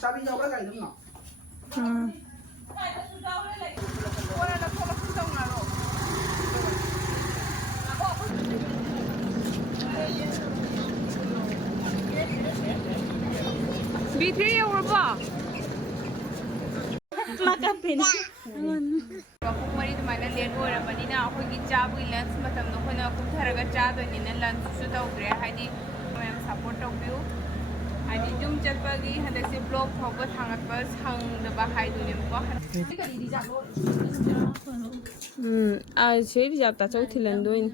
चाबी जाओगे गाड़ी तुम ना B3 여울봐. Makapin. ꯄꯨꯡ ꯃꯔꯤ ꯑꯗꯨꯃꯥꯏꯅ ꯂꯦꯠ ꯑꯣꯏꯔꯕꯅꯤꯅ ꯑꯩꯈꯣꯏꯒꯤ ꯆꯥꯕꯒꯤ ꯂꯟꯁ ꯃꯇꯝꯗꯣ ꯑꯩꯈꯣꯏꯅ ꯀꯨꯝꯊꯔꯒ ꯆꯥꯗꯣꯏꯅꯤꯅ ꯂꯟꯁꯁꯨ ꯇꯧꯗ꯭ꯔꯦ ꯍꯥꯏꯗꯤ ꯃꯌꯥꯝ ꯁꯞꯄꯣꯔꯠ ꯇꯧꯕꯤꯌꯨ ꯍꯥꯏꯗꯤ ꯌꯨꯝ ꯆꯠꯄꯒꯤ ꯍꯟꯗꯛꯁꯦ ꯕ꯭ꯂꯣꯛ ꯐꯥꯎꯕ ꯊꯥꯡꯒꯠꯄ ꯁꯪꯗꯕ ꯍꯥꯏꯗꯣꯏꯅꯦꯕꯀꯣ ꯁꯤ ꯔꯤꯖꯥꯕ ꯇꯥꯆꯧ ꯊꯤꯜꯍꯟꯗꯣꯏꯅꯤ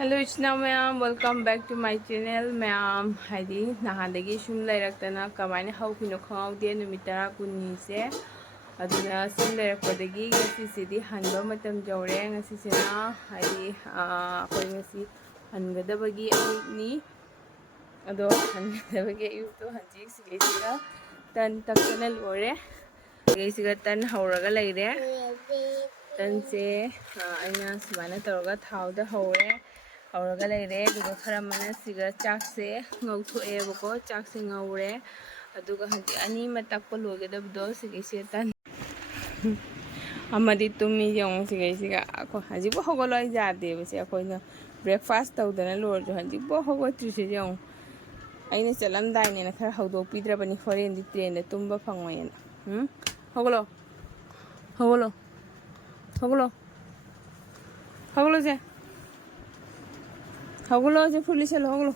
हेलो इचना ma'am welcome back to my channel ma'am हाइदी नहादगी सुम लेरक्तना कमायना हौकिनो खंगाउदे नुमित 10 कुन्नीसे अदुना सुम लेरक्पदगी ngasisidि हनबा मतम जौरे ngasiसेना हाइदी अखोय ngasi हनगदबगी अयुक्नी अदो हनगदबगी अयुक्तो हंजी सिगेसिगा तन तकना लोरे सिगेसिगा तन हौरगा लेरे तनसे आइना सुमाना तौरगा थावदा हौरे हौरगा लेरे दुगा खरा मना सिगा चाकसे ngौथोएबको चाकसे ngौरे अदुगा हंजी अनि मतकप लोगेदबदो सिगेसे तन अमदि तुमी यong सिगेसिगा अखो हंजीबो हौगलोय जादेबसे अखोइना ब्रेकफास्ट तौदना लोरजो हंजीबो हौगत्रिसे यong आइना चलमदाइनेना खरा हौदोपिद्रबनी होरेंदि ट्रेनदे तुम्बा फंगोयना हौगलो हौगलो हौगलो हौगलो जे हौगलो जे पुलिस लो हौगलो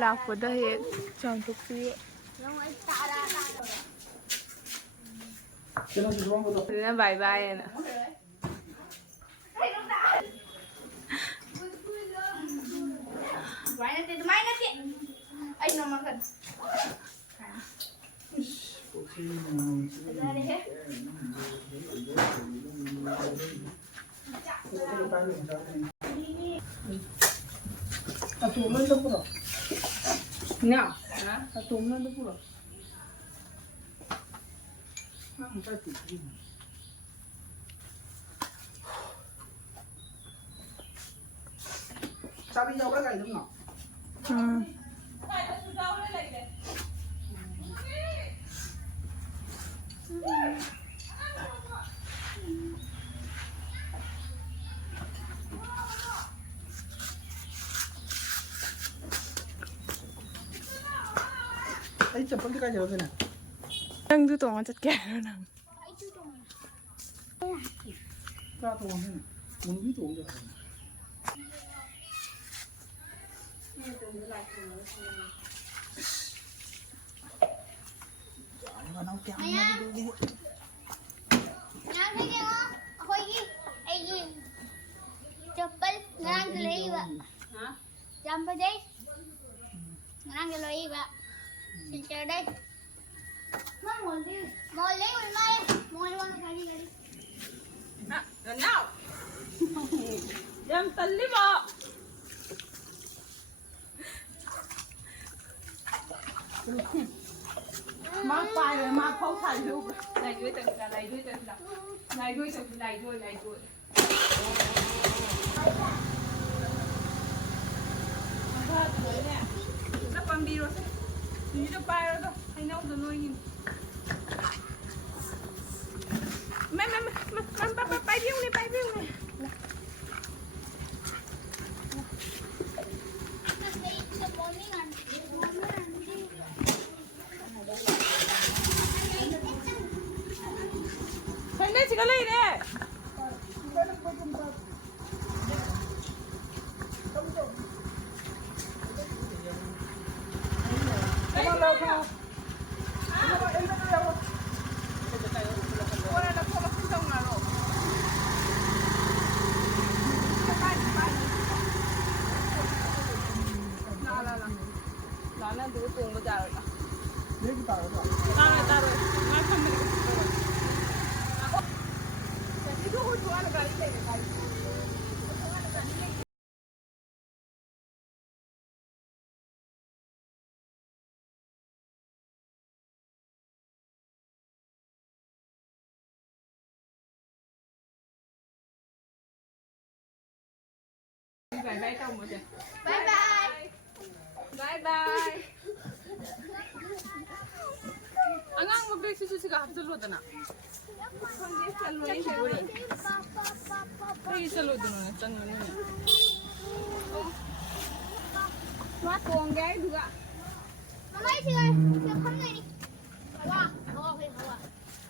लापदा हे चांगतोपियो बाय बाय ना चाबी जाओगे गाड़ी तुम ना अरे चप्पल दिखा जाओगे ना नंग दु तोंगा चटके नंग क्या तो वहाँ है उन भी तो होगा बनाओ क्या चप्पल ngang cái lấy vậy hả chăm vào đây ngang cái lấy vậy xin chờ đây nó ngồi lấy mình mai ngồi luôn cái gì đấy nè nào em tấn đi mà má phải rồi má không phải luôn này đuôi từng là này đuôi từng là này đuôi từng này đuôi nó còn đi rồi như nó bay rồi đâu hay nấu rồi nuôi nhìn mẹ bay riêng này Phải đây chỉ có lấy nè. Nó đủ tuồng bây giờ rồi. Lấy cái tàu rồi. Ta rồi. Nó không được. Cái thứ hút của anh là cái gì? bye bye tao một rồi. Bye bye. Bye bye. Angang mo break susu siga hapso lo dana. Không biết chân lo đi rồi. Cái chân lo dana chân lo này. Má tuồng gái được ạ. Mama isi ơi, chưa không này đi. Wow, oh, okay, wow.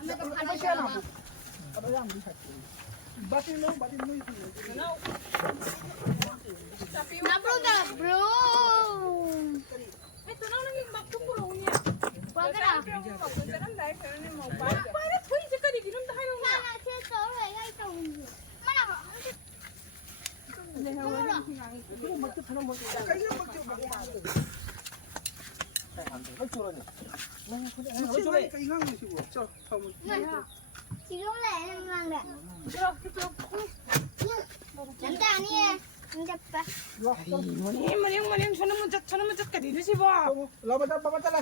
Ano ka ano siya na? Ano yan, di sa. Batin mo ito. Na bro da, bro. Ito na lang yung bakto ko niya. Wag na. Jangan dai pero ni mo pa. Para thui se kadi ginum dai lo na. Na siya to, ay to. Mana ka? 그럼 막대 타는 뭐 그냥 막대 그러니까 이거 하는 것이고 저 처음 지금 래 남자 아니에요. 남자 오빠. 뭐니 저놈 저 kadi đi chứ bo. 라바다 잘라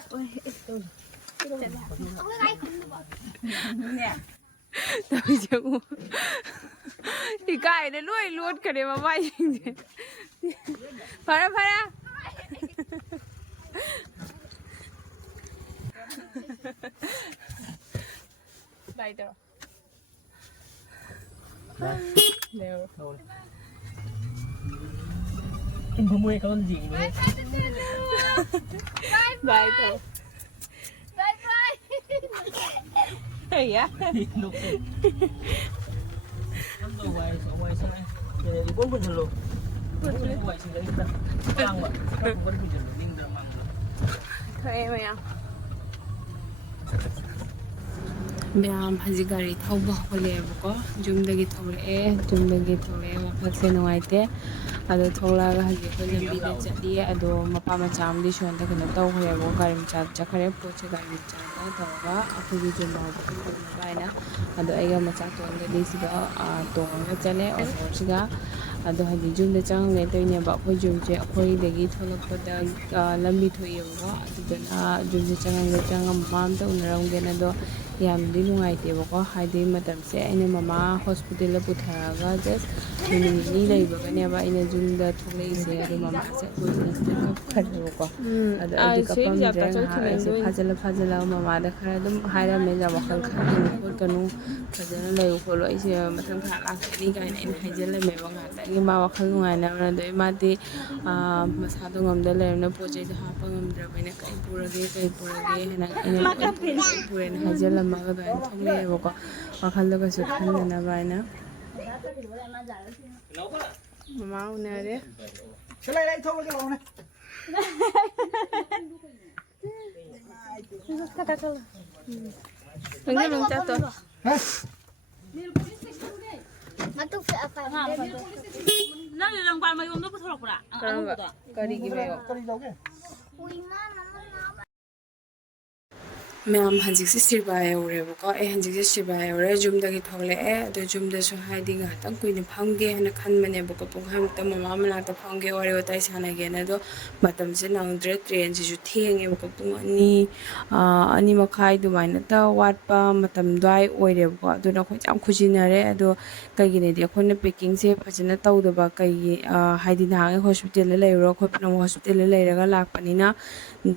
Nè. Tôi chưa thì cái này nuôi luôn cái này mà bay phá ra bay đâu đều không mua cái gì nữa bay đâu Bye bye. hay á thôi mày Ma'am haji gari thauba hole jumdagi thole wakase nuaite ado tholaga haji ko lambi de chali ado mapa macham di shonda kana taw hore bo gari macha chakhare poche gari macha ta tawa akhuri jumba bo ko baina ado aiga macha tonda de siga tonga chale or siga ado haji jumda chang le toine ba ko jumje akhoi degi tholakpada lambi thoye bo aduna jumje chang mam ta unaram gena do yamdi nungaitebako haidi matamse aina mama hospital la putharaga just ni leibaganeba aina junda tholaise adu mama se khadroko adu adi kapam fajala mama da khara dum haira me ja wakhal khani ko kanu fajana lei kholo ise mathang kha lakni gaina ina haijala me banga ta gi ma wakhal nungaina na do ma ti masa do ngamda lerna poje da ha pangamdra baina kai purage hena ina puren haijala maga da thole boko wakhal da ka su khanna na baina mama unare cái này thôi cái lon này Nung chato hả Matuk sa apa? Nang ilang ban may undo patulog pula. Ang ano to? kari gibeyo cái đi đâu cái Uy, mama, mama. Ma'am hanjik se sirba yore boko hanjik se sirba yore jumda gi thole ado jumda so haidi nga tang kuine phamge hana khanmane boko pungham ta mama mala ta phamge ore otai sana ge na do matam se nangdre train ji ju thenge boko pung ani makhai du maina ta watpa matam dai oire boko ado na khoi jam khujinare ado kai gi ne di khone packing se phajana tawda ba kai haidi na hospital la leiro khopna hospital la leiraga lakpanina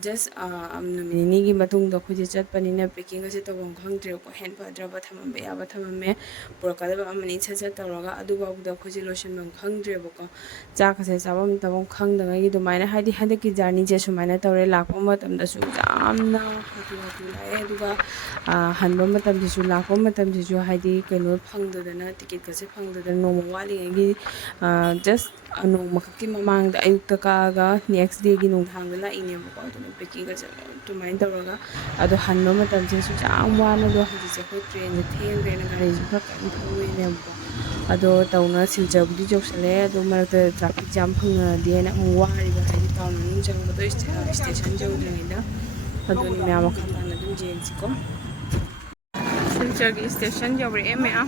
just nomini gi matung da khuje chatpanina packing ase tawang khangtre ko hen padraba thamambe aba thamame purkada ba amani chacha tawraga adu babu da khuje lotion bang khangtre boko cha khase sabam tabam khangdanga gi dumaina haidi hade ki journey je sumaina tawre lakpa matam da su jamna hati lae aduga hanba matam ji su lakpa matam ji su haidi kaino phangdadana ticket kase phangdadana nomo wali gi just noma khaki mamang da ayukta ka ga next day gi nong thang la ine boko packing ga dumaina tawraga ado hanba matam je su jam wana do haji je ko train je thengre na gari ju khak kan thoi ne boko ado tauna silja budi joksale ado marakta traffic jam phangna de na wari ba haji town nu jang do station jang dingida ado ni mya ma khata na dum je ko silja gi station jawre mya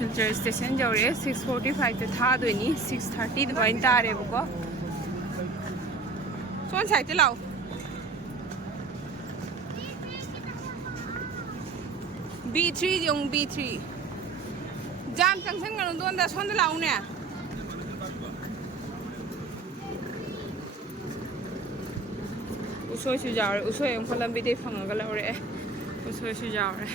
silja station jawre 6:45 te tha do ni 6:30 de bain ta re boko son sai te lao B3 yung B3 जाम चंगसन गनु दोन दा सोंद लाउने उसोय सु जावरे उसोय हम लंबी दे फंगा लौरे उसोय सु Jaware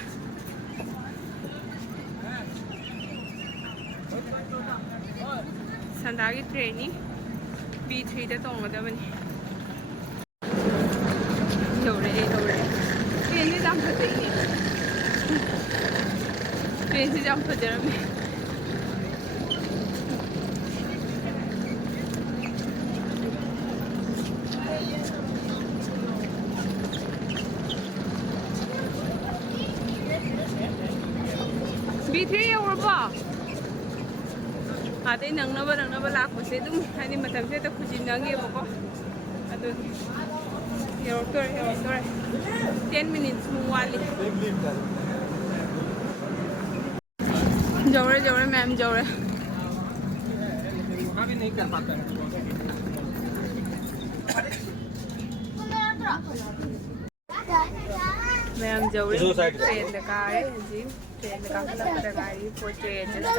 संदागी trainee B3 दा तोंगदबनी you're train से जाम फजैने train से जाम फजरमे B3 यौरबो आदे नंगनबा लाखोसे दुम हानि मतमसे त खुजिनगेबको अदु यौरतोरे 10 minutes मुवाली जौरे मैम जौरे अभी नहीं कर पाते हैं मैम जौरे ट्रेन द कार जी ट्रेन द कार गाड़ी पोटे एडजस्ट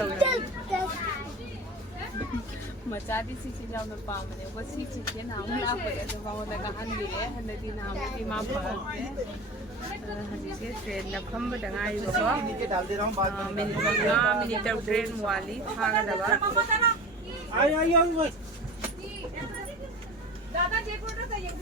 मचादी सी जाऊन पामने वो सी के नाम ला पड़े तो वहां लगा हंदिए हंदी नाम की मां पड़ते हजी से ट्रेन न खंब दंगाई बको डाल दे रहा हूं बाद में मिनट ट्रेन वाली थागा दबा आई दादा जे कोटा तैयार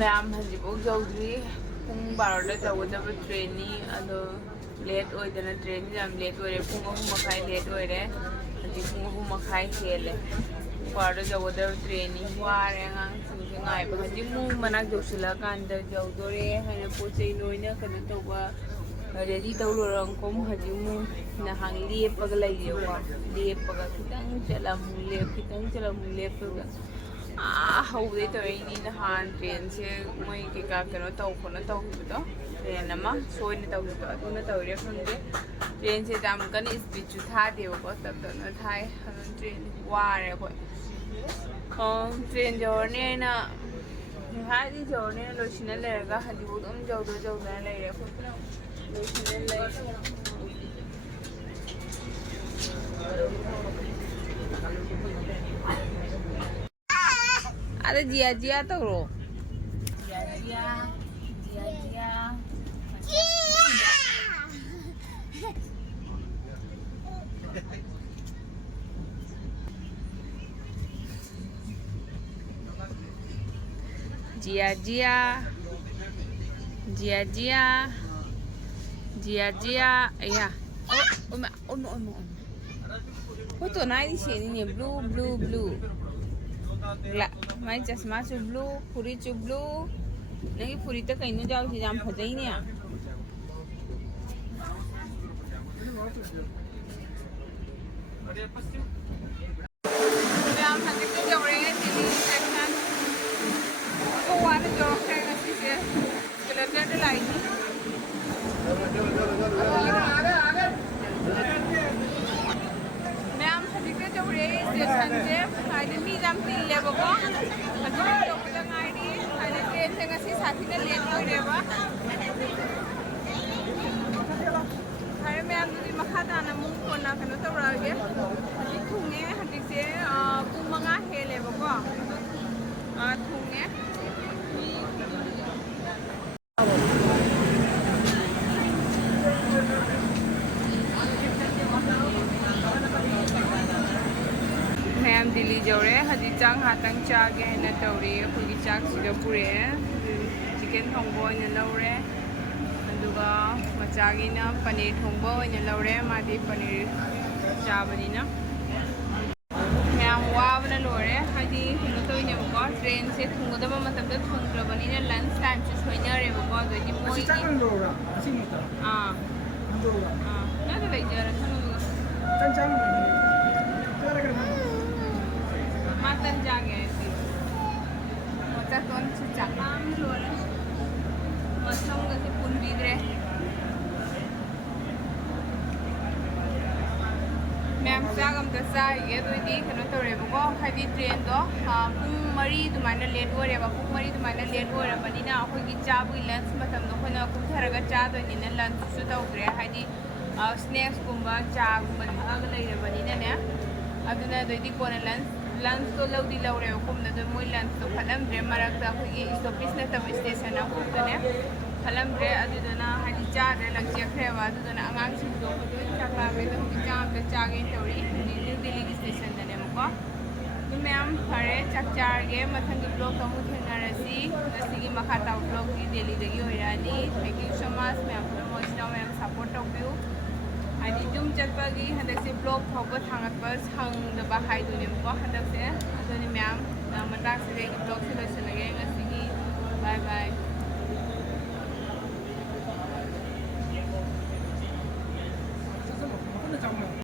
मैम हजिबो जौद्री पुंग बारोदा जौगदब ट्रेनी अदो लेट ओइदना ट्रेन जाम लेट ओइरे पुंग 3 मखाई लेट ओइरे हजि पुंग 3 मखाई हेले बारोदा जौगदब ट्रेनी वारे ngang सिंगे ngaib हजि मु मनाक जौसला कांदा जौदोरे हैना पोचै लोइना कने तौबा रेडी तौलोरंगकोम हजि मु नहांग लेपग लैरेवा लेपग खितंग चलम लेपगा हौदे तौइनी नहान ट्रेन से मोय केका कनो तौखोना तौखिबदो ट्रेन अमा सोइना तौखिबदो अदुना तौरे खंगे ट्रेन से जाम कन स्पीड चु थादेबको तबदना थाय ट्रेन वारे कोय ट्रेन जर्नी ना हादी जर्नी लोसिना लेरगा हजिबो दम जौदना लेरे खोना लोसिना ले अरे जिया तौरो जिया अया ओ तो नाई सेनी ब्लू माई चश्मा चु ब्लू फुरी चु ब्लू नगी फुरी तो कहीं जाओ जाम फजईने मैम हजिक जौरे दिल्ली सेक्शन को वाने जोखे ngasiसे स्केलेटर लाइनी मैम हजिक जौरे स्टेशन से हाइदे मी जाम तिल्लेबको हजिक जौबदा ngaidi हाइदे ट्रेन से ngasi साथिना लेट ओइरेबा हाय मैम दुदि मखा दाना मुं कोना कनो तौरागे हजिक थुंगे हजिक से पुंग 5 हेलेबको थुंगे मैम दिल्ली जौरे हजी चांग हातंग चागे हैना तौरी अखोगी चाक सिदा पुरे चिकन थोंबो ओइना लौरे अदुगा मचागिना पनीर थोंबो ओइना लौरे मादी पनीर चाबनिना मैम वाबना लोरे हजी कनो तोइनेबको ट्रेन से थुंगदबा मतमदा थुंग्रबनिना लंच टाइम से सोइनारेबको अदुदि मोइगी नादा लैजरा थनुगा Matan jange sih, macam tuan cakap luar, macam nggak pun bidre. Ma'am चागम दसा ये तो इदी कनो तौरेबको हाइदी ट्रेन दो पुंग मरी दुमाइना लेट ओरेबा पुंग मरी दुमाइना लेट ओरबनिना अखोगी चाबुई लंच मतम दो खोना कुथरगा चादोनिना लंच सु तौद्रे हाइदी स्नैक्स कुंबा चागुंबा थग लैरबनिना ने अदुना दोइदी कोना लंच तो लौदी लौरे कुमना दो मोय लंच तो फलमद्रे मरकता अखोगी स्टॉपेज नतब स्टेशन अखुतने फलमद्रे अदुदना हाइदी चादे लंचेख्रेबा अदुदना आंगांसिंग दो खदो चाकाबे दो जाम द चागे तौरी न्यू दिल्ली स्टेशन दने मको मैम फरे चकचारगे मथंग ब्लॉग अमु थेंगारसी गसिगी मखाता ब्लॉग की दिल्ली दगी होइरानी thank you so much ma'am promotion ma'am support तौबिउ आदि जुम चटपगी हदसे ब्लॉग थोबो थांगतबा सांगदबा हाइदुने मको हदसे अदुनि मैम मताक से ब्लॉग से लसलगे गसिगी बाय बाय